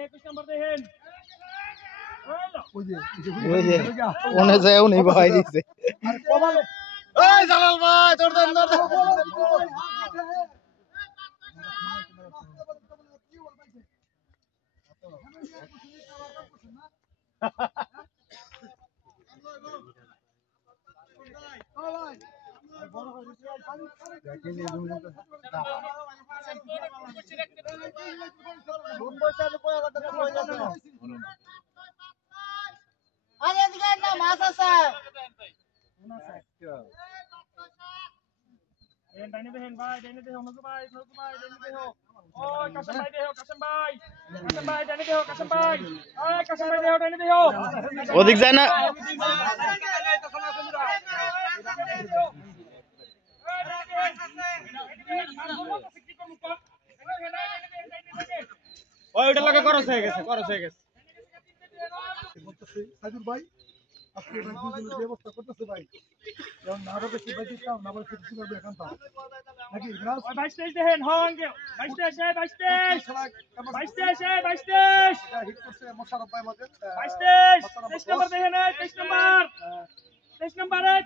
21 number দেখেন one যায় উনি ভাই দিছে এই জালাল ভাই তোর দেন আরে এদিকে না মাছ আছে ডাইনে দেখেন ভাই ডাইনে দেখো নজু ভাই ডাইনে দেখো ওই কাসম ভাই দেখো কাসম ভাই ডাইনে দেখো কাসম ভাই ওই কাসম ভাই দেখো ডাইনে দেখো ওদিক যায় না ওইটা লাগে খরচ হয়ে গেছে সাজুর ভাই আজকে ভাই দুজনের ব্যবস্থা করতেছে ভাই যেমন না হবে কি ভাই দিতাম না বলে কিছু করবে এখন তো নাকি গ্রাস 22 দেখেন হঙ্গে 22 হিট করছে মোশারফ ভাই আমাদের 22 নাম্বার দেখেন 23 নাম্বার 23 নাম্বার 23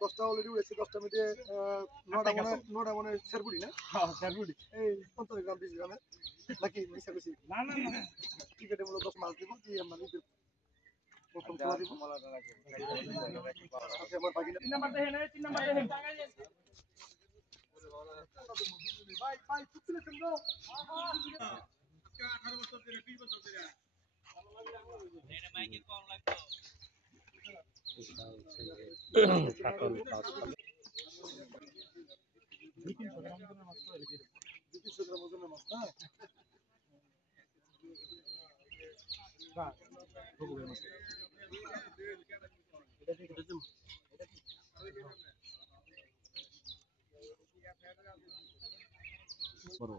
10টা অলরেডি উড়েছে 10টা মিনিটে 9টা মনে শেরপুরি না শেরপুরি এই 15 গ্রাম 20 গ্রামে নাকি মিশা খুশি না টিকেটে বলে 10 মাছ দিব কি আমরা নিতে প্রথম খেলা দিব আচ্ছা আমার বাকি 3 নাম্বার দেখেন 3 নাম্বার দেখেন ভাই চুপছিলেন না 18 বছর ধরে 20 বছর ধরে এটা মাইকে কম লাগতো কাটল পাস 200 গ্রাম ওজনের মাছ তো 200 গ্রাম ওজনের মাছ না বাহ ভগবান মাছ এটা বড়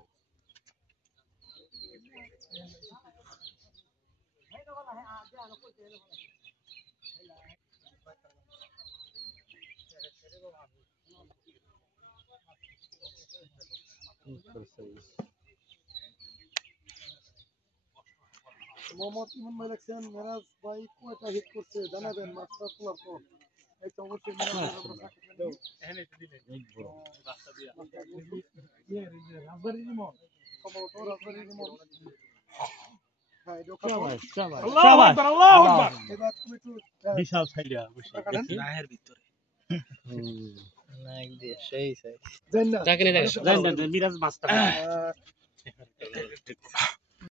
মোহাম্মদ ইমন ভাই লেখছেন মেরাজ ভাই কয়টা হিট করছে জানাবেন মাস্টার তোলার পর একটা অবশ্যই বিশাল ছাইলা নাহের ভিতরে নাক দিয়ে সেই সাইজ জান না মিরাজ মাস্টার